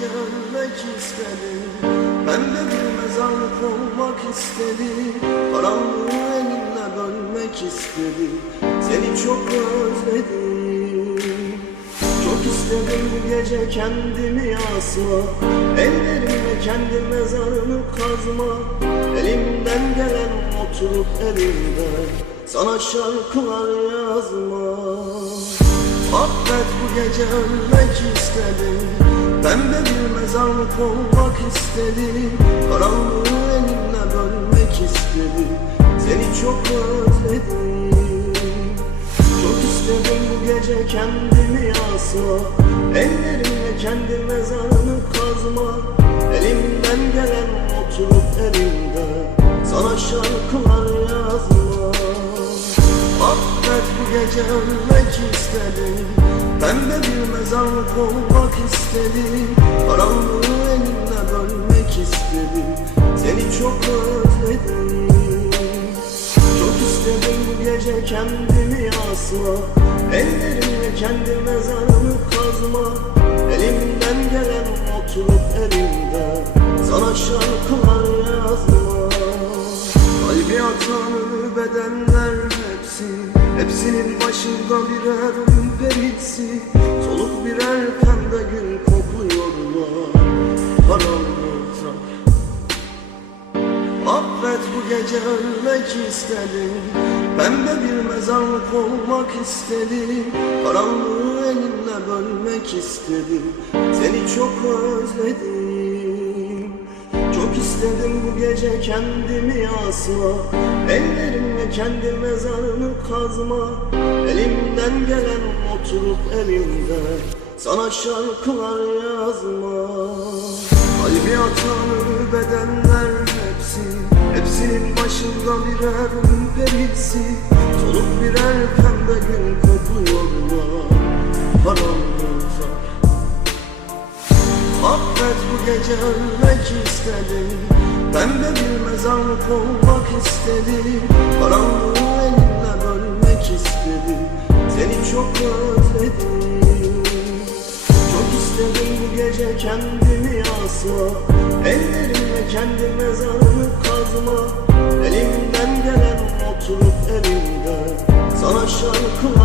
görmek istedim. Ben de bir mezarlık olmak istedim. Karanlığı elimle bölmek istedim. Seni çok özledim. Çok istedim bu gece kendimi asma. Ellerimle kendi mezarımı kazma. Elimden gelen oturup elimde Sana şarkılar yazma. Affet bu gece ölmek istedim. Pembe bir mezarlık olmak istedim. Karanlığı elimle bölmek istedim. Seni çok özledim. Çok istedim bu gece kendimi asma. Ellerimle kendi mezarını kazma. Elimden gelen oturup elimde. Sana şarkılar ölmek istedim. Pembe bir mezarlık olmak istedim. Karanlığı elimle bölmek istedim. Seni çok özledim. Çok istedim bu gece kendimi asma Ellerimle kendi mezarını kazma Elimden gelen oturup elimde Sana şarkılar Hepsinin başında birer ölüm perisi Soluk birer pembe gül kokluyorlar Karanlıkta Affet bu gece ölmek istedim. Pembe bir mezarlık olmak istedim. Karanlığı elimle bölmek istedim. Seni çok özledim istedim bu gece kendimi asma. Ellerimle kendi mezarını kazma. Elimden gelen oturup elimde Sana şarkılar yazma. Kalbi atan bedenler hepsi Hepsinin başında birer perisi gece ölmek istedim. Pembe bir mezarlık olmak istedim. Karanlığı elimle bölmek istedim. Seni çok özledim. Çok istedim bu gece kendimi asma. Ellerimle kendi mezarını kazma. Elimden gelen oturup elimde Sana yazma